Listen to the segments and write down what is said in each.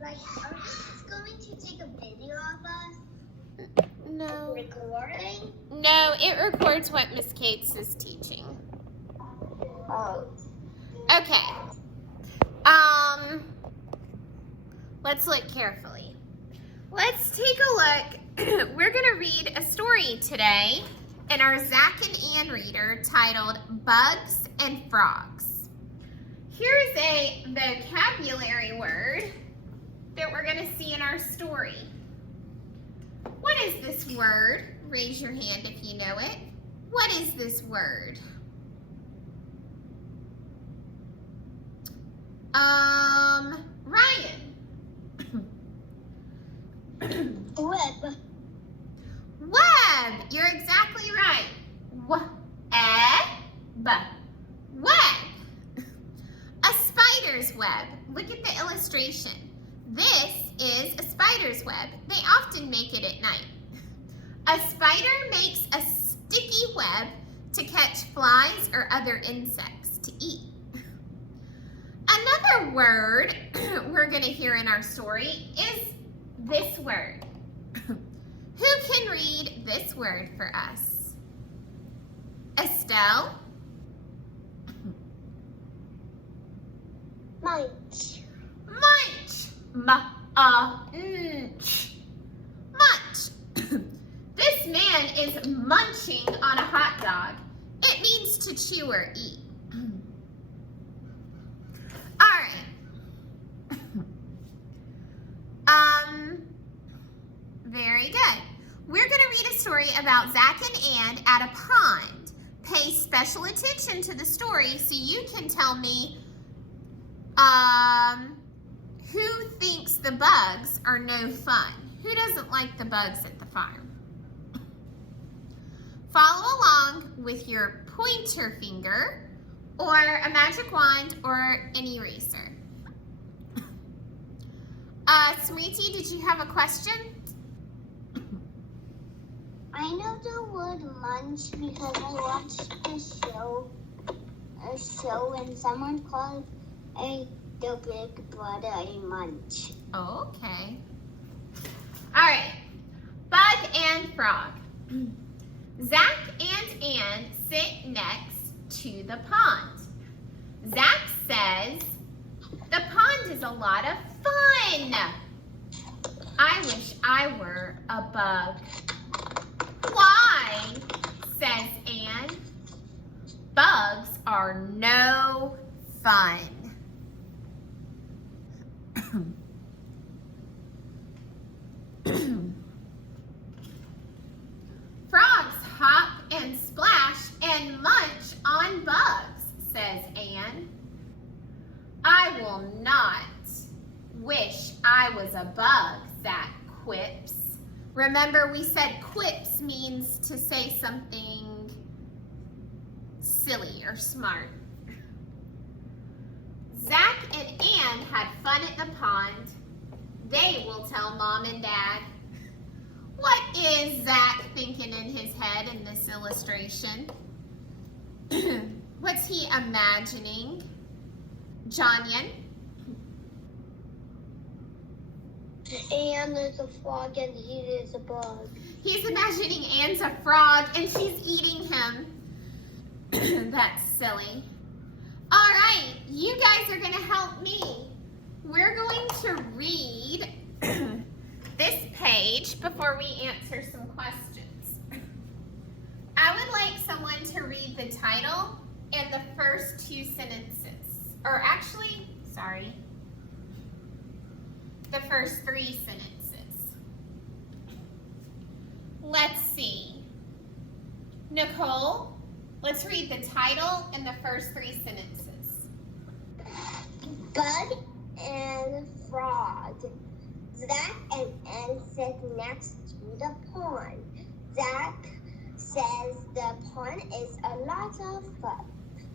Like, are you just going to take a video of us? No. Recording? No, it records what Miss Cates is teaching. Oh. Okay. Let's look carefully. Let's take a look. We're going to read a story today in our Zach and Ann reader titled Bugs and Frogs. Here's a vocabulary word that we're going to see in our story. What is this word? Raise your hand if you know it. What is this word? Ryan. Web. Web. You're exactly right. Web. A spider's web. Look at the illustration. This is a spider's web. They often make it at night. A spider makes a sticky web to catch flies or other insects to eat. Another word we're going to hear in our story is this word. Who can read this word for us? Estelle? Munch. Munch. Munch. This man is munching on a hot dog. It means to chew or eat. All right. Very good. We're going to read a story about Zach and Ann at a pond. Pay special attention to the story so you can tell me who thinks the bugs are no fun. Who doesn't like the bugs at the farm? Follow along with your pointer finger or a magic wand or an eraser. Smriti, did you have a question? I know the word munch because I watched a show and someone called the big brother a munch. Oh, okay. All right. Bug and frog. Zach and Ann sit next to the pond. Zach says, the pond is a lot of fun. I wish I were a bug. Why? Says Ann. Bugs are no fun. Frogs hop and splash and munch on bugs, says Ann. I will not wish I was a bug, Zach quips. Remember, we said quips means to say something silly or smart. Zach and Ann had fun at the pond. They will tell Mom and Dad. What is Zach thinking in his head in this illustration? What's he imagining? Jonyan? Ann is a frog and he is a bug. He's imagining Ann's a frog and she's eating him. That's silly. All right, you guys are going to help me. We're going to read this page before we answer some questions. I would like someone to read the title and the first two sentences. Or actually, sorry, the first three sentences. Let's see. Nicole, let's read the title and the first three sentences. Bug and frog. Zach and Ann sit next to the pond. Zach says the pond is a lot of fun.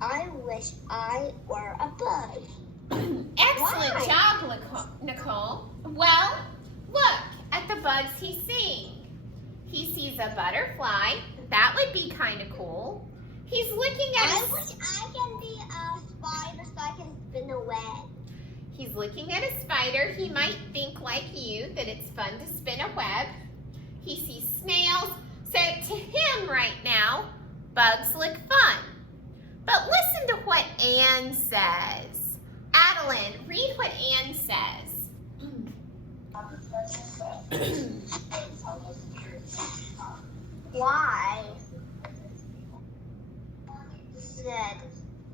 I wish I were a bug. Excellent job, Nicole. Well, look at the bugs he's seeing. He sees a butterfly. That would be kind of cool. He's looking at I wish I can be a spider so I can spin a web. He's looking at a spider. He might think like you that it's fun to spin a web. He sees snails. So to him right now, bugs look fun. But listen to what Anne says. Adeline, read what Anne says. Why? Said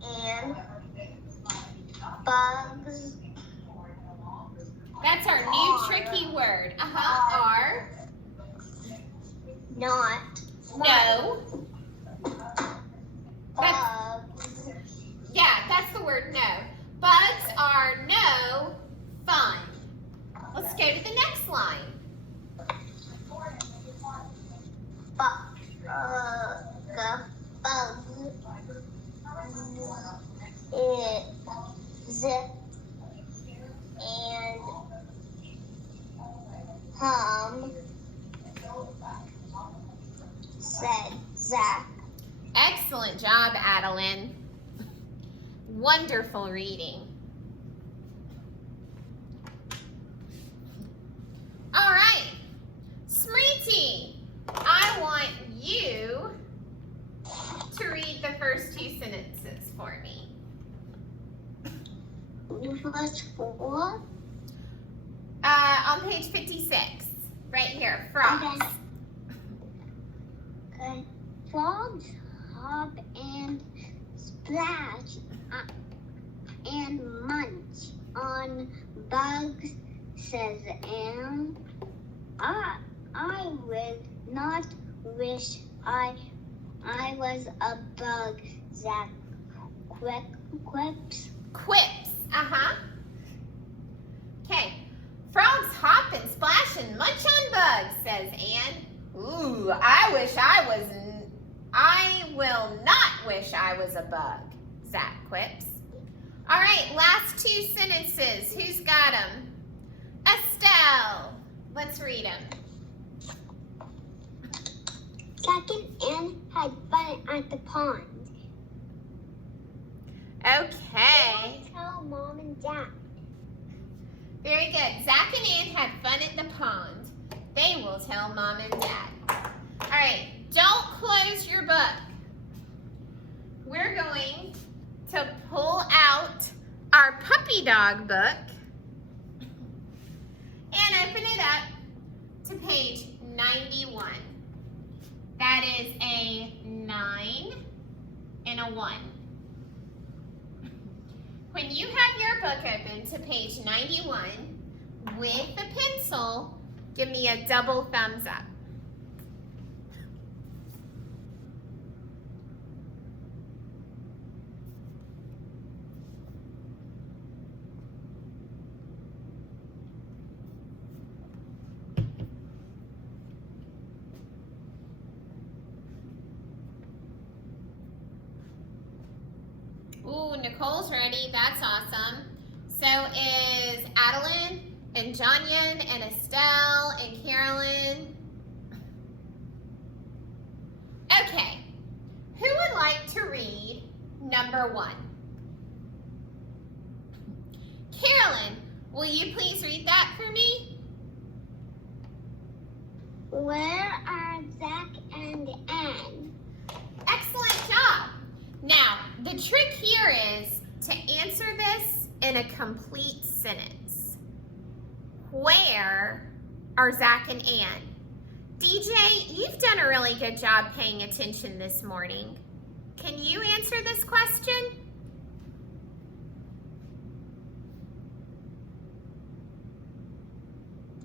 Anne. Bugs. That's our new tricky word. Are. Not. No. Bugs. Yeah, that's the word no. Bugs are no fun. Let's go to the next line. Bugs is and said Zach. Excellent job, Adeline. Wonderful reading. All right, Smriti, I want you to read the first two sentences for me. What's for? On page 56, right here, frogs. Okay. Frogs hop and splash and munch on bugs, says Anne. I would not wish I was a bug, Zach quips. Quips, Okay, frogs hop and splash and munch on bugs, says Anne. Ooh, I will not wish I was a bug, Zach quips. All right, last two sentences. Who's got them? Estelle, let's read them. Zach and Anne had fun at the pond. Okay. Tell Mom and Dad. Very good. Zach and Anne had fun at the pond. They will tell Mom and Dad. All right, don't close your book. We're going to pull out our puppy dog book and open it up to page 91. That is a 9 and a 1. When you have your book open to page 91 with a pencil, give me a double thumbs up. Ooh, Nicole's ready. That's awesome. So is Adeline and Jonyan and Estelle and Carolyn. Okay. Who would like to read number 1? Carolyn, will you please read that for me? Where are Zach and Anne? Excellent job. Now, the trick here is to answer this in a complete sentence. Where are Zach and Anne? DJ, you've done a really good job paying attention this morning. Can you answer this question?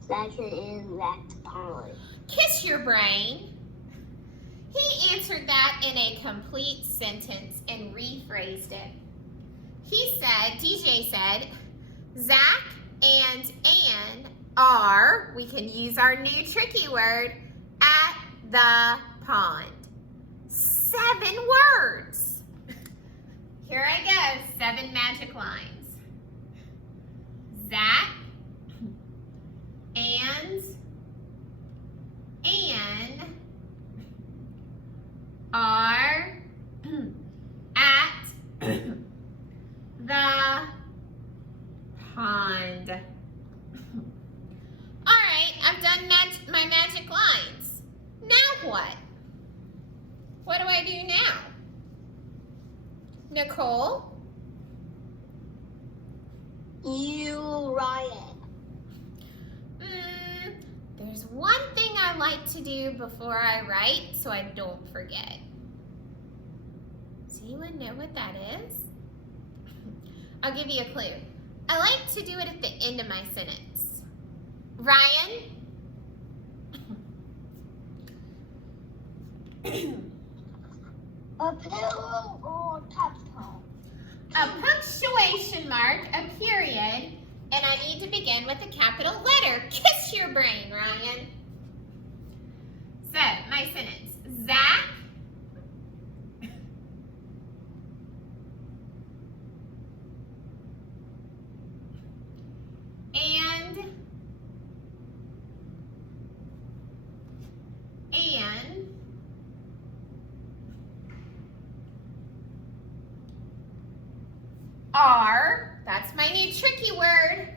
Zach and Anne at the pond. Kiss your brain. He answered that in a complete sentence and rephrased it. He said, DJ said, Zach and Anne are, we can use our new tricky word, at the pond. 7 words. Here I go, 7 magic lines. Zach and Anne are at the pond. my magic lines. Now what? What do I do now? Nicole? You write it. There's one thing I like to do before I write so I don't forget. Does anyone know what that is? I'll give you a clue. I like to do it at the end of my sentence. Ryan? A pillow or capstone? A punctuation mark, a period, and I need to begin with a capital letter. Kiss your brain, Ryan. So, my sentence. Zach and are, that's my new tricky word,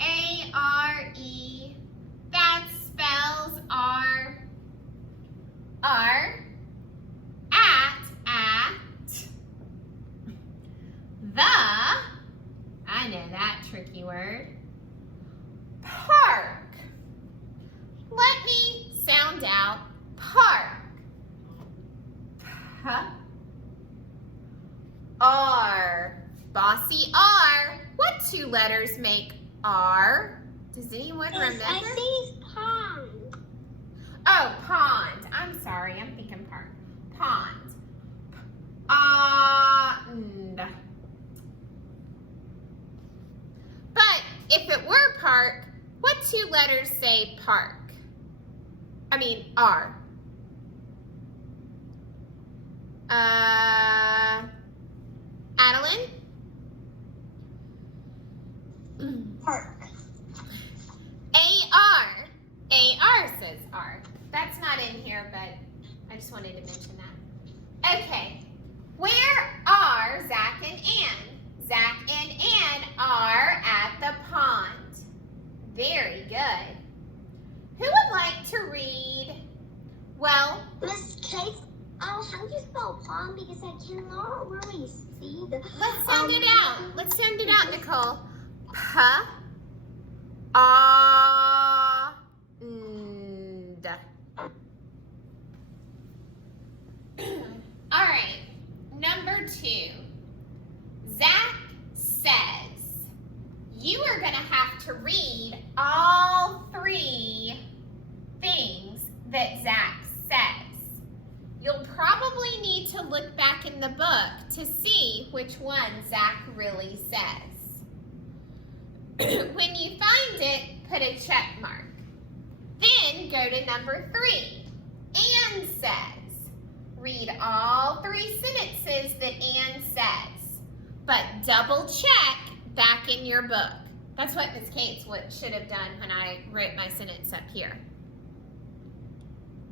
A-R-E, that spells are at, the, I know that tricky word, park. Let me sound out park. R. Bossy R. What two letters make R? Does anyone remember? I think pond. Oh, pond. I'm sorry. I'm thinking park. Pond. But if it were park, what two letters say park? I mean R. Adeline? Park. A-R. A-R says R. That's not in here, but I just wanted to mention that. Okay. Where are Zach and Ann? Zach and Ann are at the pond. Very good. Who would like to read? Well, Miss Kate, how do you spell pond? Because I cannot really see the. let's sound it out. Let's sound it out, Nicole. P. And. All right. Number 2. Zach says you are going to have to read all 3 things that Zach says. You'll probably need to look back in the book to see which one Zach really says. When you find it, put a check mark. Then go to number 3. Ann says. Read all 3 sentences that Ann says, but double check back in your book. That's what Miss Kate should have done when I wrote my sentence up here.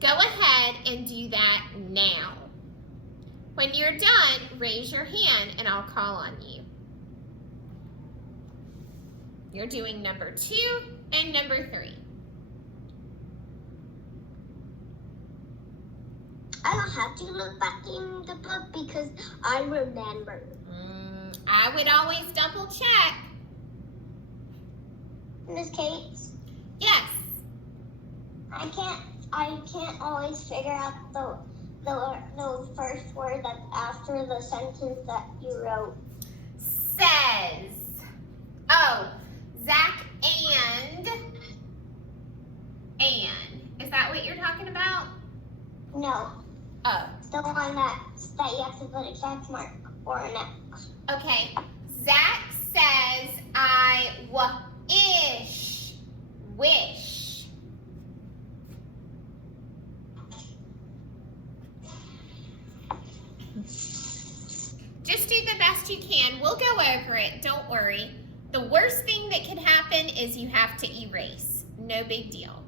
Go ahead and do that now. When you're done, raise your hand and I'll call on you. You're doing number 2 and number 3. I don't have to look back in the book because I remember. I would always double check. Miss Kate, Yes. I can't always figure out the first word that's after the sentence that you wrote. Says. Oh, Zach and Ann. Is that what you're talking about? No, Oh, the one that you have to put a check mark or an X. okay. Zach says I wish. Just do the best you can. We'll go over it. Don't worry. The worst thing that could happen is you have to erase. No big deal.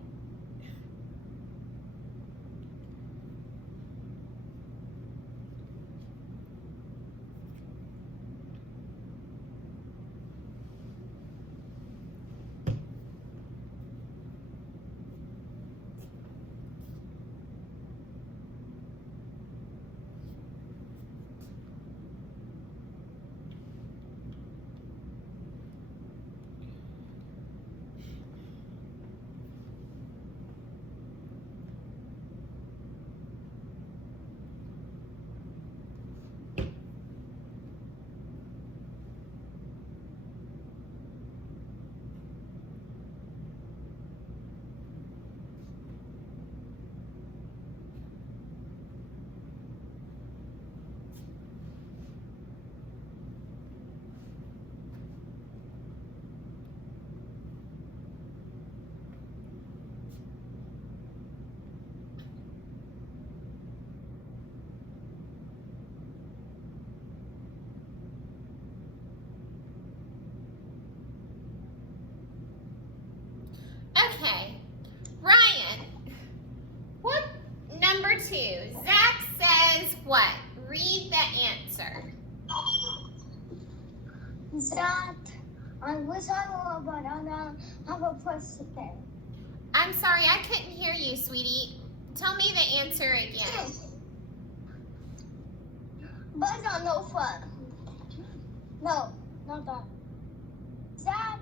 Okay. Ryan, what number 2? Zach says what? Read the answer. That I wish I were, but I don't have a president. I'm sorry, I couldn't hear you, sweetie. Tell me the answer again. Bugs are no fun. No, not that. That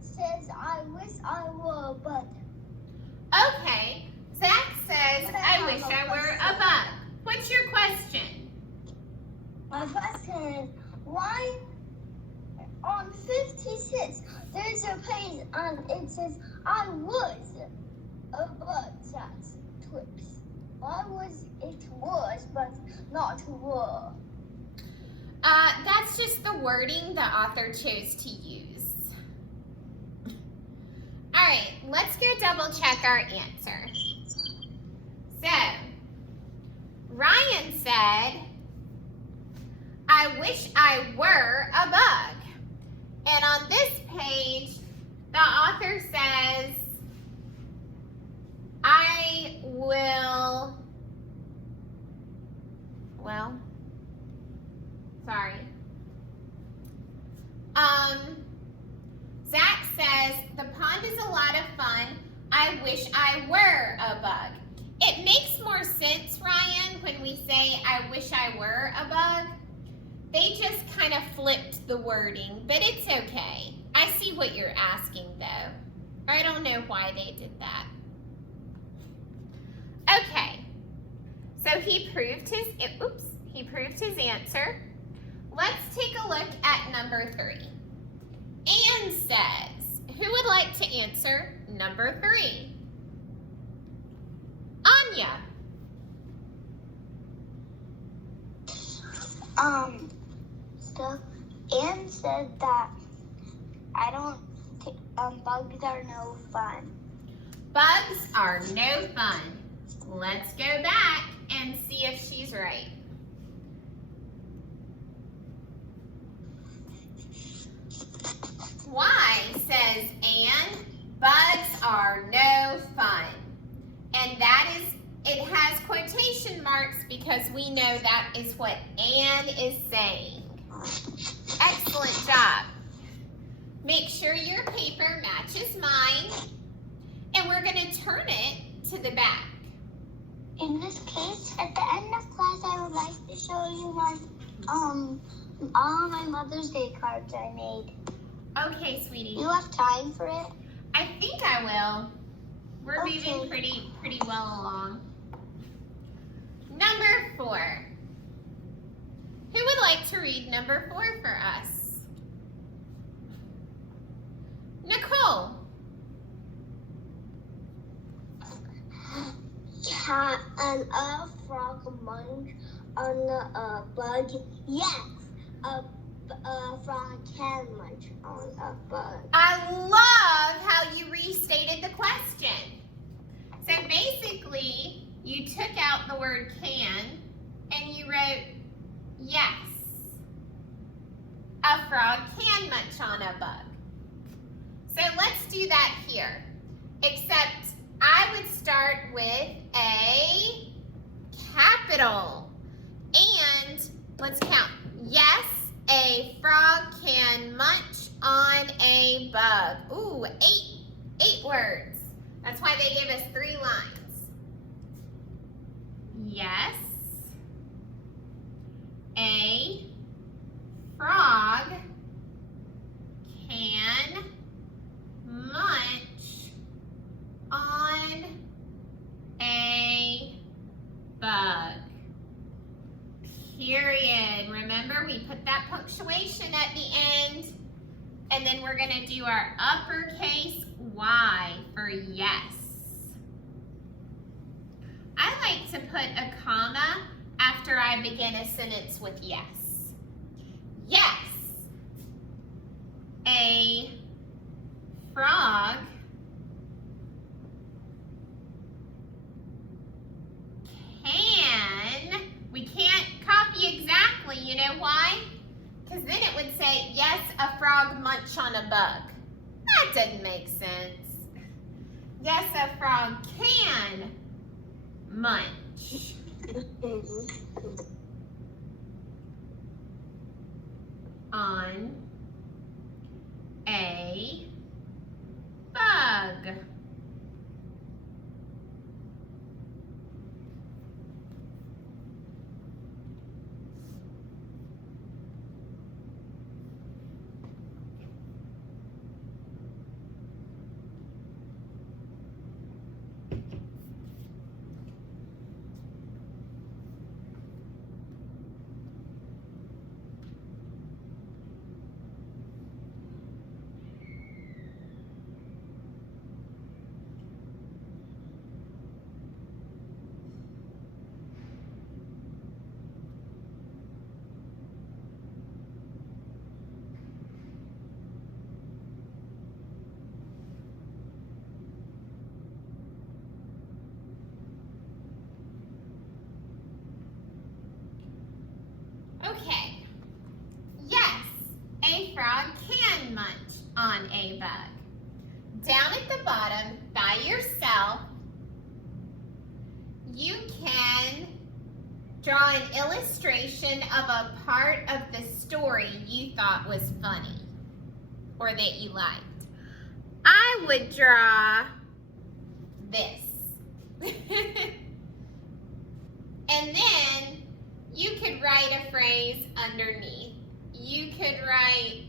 says I wish I were, but. Okay. Zach says, I wish I were a bug. What's your question? My question is, why on 56 there's a page and it says I was a bug that's Twix. Why was it was but not were? That's just the wording the author chose to use. All right, let's go double check our answer. So, Ryan said, I wish I were a bug. And on this page, the author says, I will, well, sorry. Zach says, the pond is a lot of fun. I wish I were a bug. It makes more sense, Ryan, when we say, I wish I were a bug. They just kind of flipped the wording, but it's okay. I see what you're asking, though. I don't know why they did that. Okay, so he proved his answer. Let's take a look at number 3. Anne says, who would like to answer number 3? Anya. So Anne said that bugs are no fun. Bugs are no fun. Let's go back and see if she's right. Why, says Anne, bugs are no fun. And that is, it has quotation marks because we know that is what Anne is saying. Excellent job. Make sure your paper matches mine, and we're going to turn it to the back. In this case, at the end of class, I would like to show you my all my Mother's Day cards I made. Okay, sweetie. You have time for it? I think I will. We're Okay. moving pretty well along. Number 4. Who would like to read number 4 for us? Nicole. Can a frog munch on a bug? Yes, a frog can munch on a bug. I love how you restated the question. So basically, you took out the word can and you wrote yes. A frog can munch on a bug. So let's do that here. Except I would start with a capital. And let's count. Yes, a frog can munch on a bug. Ooh, 8 words. That's why they gave us 3 lines. Yes, a frog can munch on a bug. Period. Remember, we put that punctuation at the end, and then we're going to do our uppercase Y for yes. I like to put a comma after I begin a sentence with yes. Yes, a frog can, we can't copy exactly, you know why? Because then it would say, yes, a frog munch on a bug. That doesn't make sense. Yes, a frog can munch on a bug. Okay. Yes, a frog can munch on a bug. Down at the bottom, by yourself, you can draw an illustration of a part of the story you thought was funny or that you liked. I would draw this. And then you could write a phrase underneath. You could write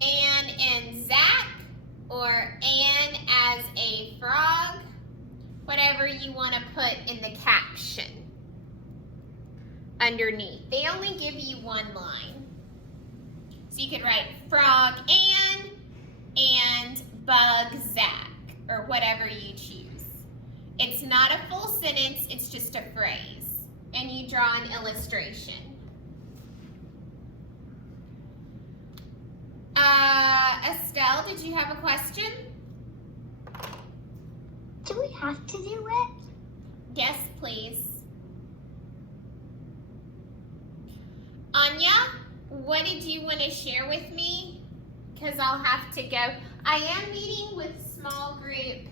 Anne and Zach, or Anne as a frog, whatever you want to put in the caption underneath. They only give you one line. So you could write frog Anne and bug Zach, or whatever you choose. It's not a full sentence, it's just a phrase. And you draw an illustration. Estelle, did you have a question? Do we have to do it? Yes, please. Anya, what did you want to share with me? Because I'll have to go. I am meeting with small group